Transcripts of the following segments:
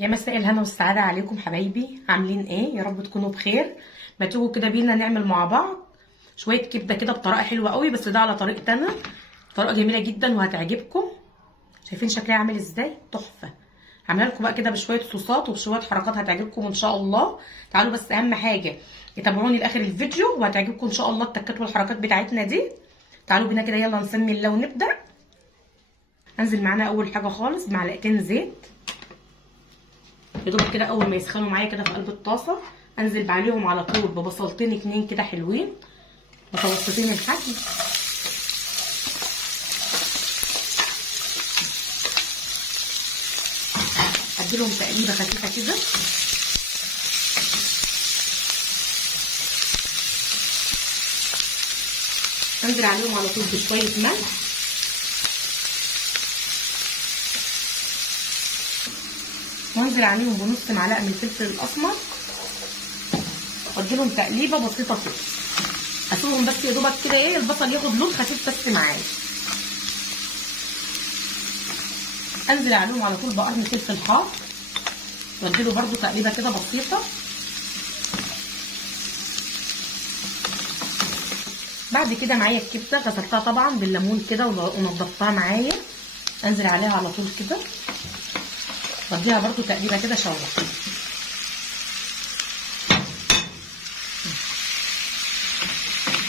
يا مساء الهنا والسعادة عليكم حبايبي، عاملين ايه؟ يا رب تكونوا بخير. ما تيجوا كده بينا نعمل مع بعض شوية كبدة كده بطريقة حلوة قوي، بس ده على طريقتي انا، طريقة جميلة جدا وهتعجبكم. شايفين شكلها عامل ازاي؟ تحفة. عامله لكم بقى كده بشوية صوصات وبشوية حركات هتعجبكم ان شاء الله. تعالوا بس اهم حاجة تتابعوني لاخر الفيديو وهتعجبكم ان شاء الله التكات والحركات بتاعتنا دي. تعالوا بينا كده، يلا نسمي الله ونبدأ. انزل معانا اول حاجة خالص معلقتين زيت، يا دوب كده اول ما يسخنوا معايا كده في قلب الطاسه انزل عليهم على طول ببصلتين اتنين كده حلوين متوسطين الحجم. اديلهم تقليبه خفيفه كده. انزل عليهم على طول بشويه ملح وانزل عليهم بنص معلقه من الفلفل الاسمر واديلهم تقليبه بسيطه كده. اسيبهم بس يا دوبك كده ايه البصل ياخد لون خفيف بس معايا. انزل عليهم على طول بقرن فلفل حار واديله برده تقليبه كده بسيطه. بعد كده معايا الكبده غسلتها طبعا بالليمون كده ونضفتها معايا. انزل عليها على طول كده واديها برده تقليبه كده شوح.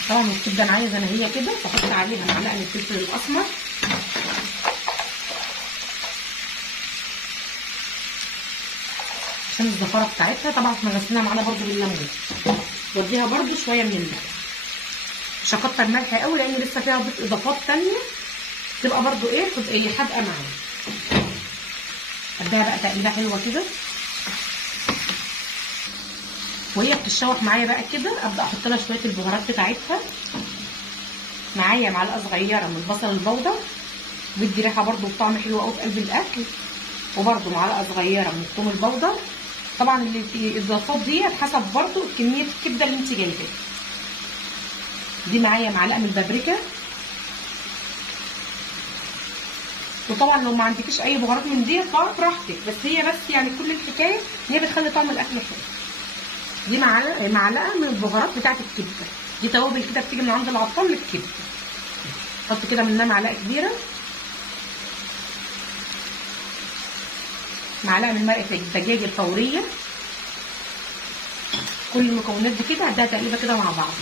طبعا الكبده معايا زي ما هي كده، بحط عليها معلقه من الفلفل الاسمر عشان الزفاره بتاعتها. طبعا احنا غسلناها معانا برده بالليمون. واديها برده شويه من الملح، مش هكتر ملح قوي لان لسه فيها اضافات تانيه تبقى برده ايه حادقه معايا. اديها بقى تقليبه حلوه كده وهي بتتشوح معايا بقى كده. ابدا احط لها شويه البهارات بتاعتها. معايا معلقه صغيره من البصل البودر بيدي ريحه برده وطعم حلو قوي في قلب الاكل، وبرده معلقه صغيره من الثوم البودر. طبعا اللي في الاضافات دي حسب برده كميه الكبده اللي انت جايباها. دي معايا معلقه من البابريكا. وطبعا لو ما عندكيش اي بهارات من دي براحتك، بس هي بس يعني كل الحكايه ان هي بتخلي طعم الاكل حلو. دي معلقه من البهارات بتاعت الكبده. دي توابل كده بتيجي من عند العطار للكبده. حط كده منها معلقه كبيره. معلقه من مرقه الدجاج الفوريه. كل المكونات دي كده هديها تقليبه كده مع بعض.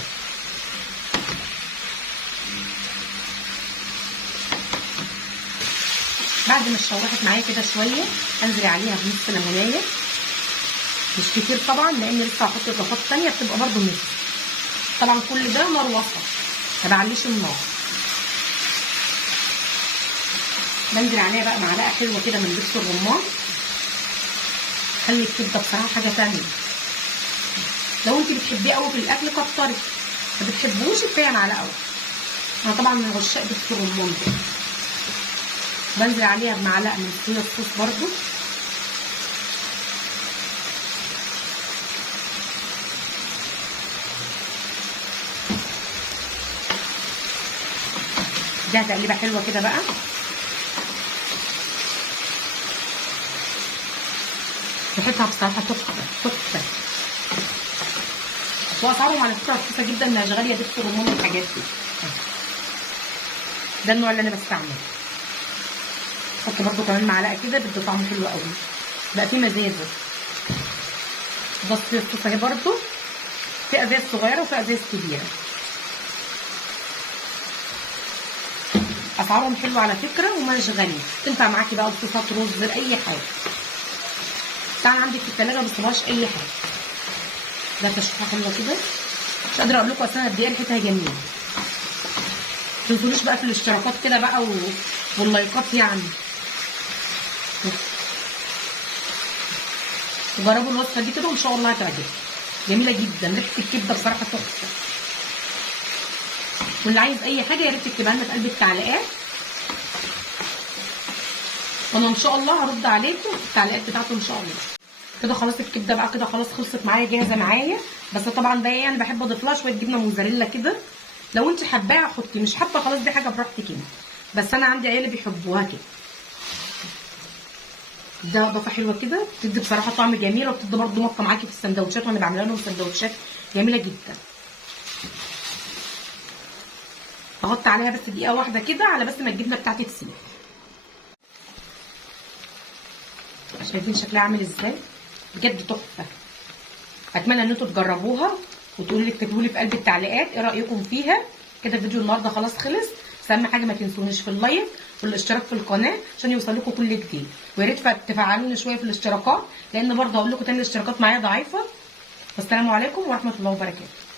بعد ما اتشوحت معايا كده شويه انزل عليها بنص ليمونيه، مش كتير طبعا لان لسه هحط اضافات ثانيه بتبقى برده نص. طبعا كل ده نار وسط، ما بعليش النار. بنزل عليها بقى معلقه حلوه كده من دبس الرمان. خلي الكبده بصراحه حاجه ثانيه. لو انت بتحبيه قوي في الاكل كتري، ما بتحبوش كفايه معلقه. انا طبعا من عشاق دبس الرمان ده. بنزل عليها بمعلقه من صويا الصوص برده. ده تقليبه حلوه كده بقى. ريحتها بصراحه تحفه تحفه. واسعارهم على فكره رخيصه جدا، انها غاليه دبس الرمان والحاجات دي. ده النوع اللي انا بستعمله. احط برده كمان معلقه كده بيدي طعم حلو قوي، بقى فيه مزازه. بص الصوص اهي برده في ازاز صغيره وفي ازاز كبيره. اسعارهم حلوه على فكره ومش غاليه، تنفع معاكي بقى بصوصات رز اي حاجه. طبعا عندك في الثلاجه ما بتسيبهاش اي حاجه. ده تشويحه حلوه كده، مش قادره اقول لكم اصلا قد ايه ريحتها جميله. ما تنسونيش بقى في الاشتراكات كده بقى واللايكات يعني. جربوا الوصفه دي كده وان شاء الله هتعجبكم. جميله جدا، ريحه الكبده بصراحه تحفه. واللي عايز اي حاجه يا ريت تكتبها لنا في قلب التعليقات، وانا ان شاء الله هرد عليكم في التعليقات بتاعته ان شاء الله. كده خلاص الكبده بقى كده خلاص خلصت معايا جاهزه معايا. بس طبعا ده يعني بحب اضيف لها شويه جبنه موزاريلا كده. لو انت حباها حطي، مش حابه خلاص دي حاجه براحتك انت، بس انا عندي عيله بيحبوها كده. ده اضافه حلوه كده، بتدي بصراحه طعم جميل، وبتدي برده مطه معاكي في السندوتشات، وانا بعملها لهم سندوتشات جميله جدا. هحط عليها بس دقيقه واحده كده على بس ما الجبنه بتاعتي تسيح. شايفين شكلها عامل ازاي؟ بجد تحفه. اتمنى ان انتوا تجربوها وتقولوا لي، اكتبوا لي في قلب التعليقات ايه رايكم فيها. كده فيديو النهارده خلاص خلص، بس اهم حاجه ما تنسونيش في اللايك والاشتراك في القناه عشان يوصلكم كل جديد، ويا ريت تفعلوني شويه في الاشتراكات، لان برضه هقول لكم تاني الاشتراكات معايا ضعيفه. والسلام عليكم ورحمه الله وبركاته.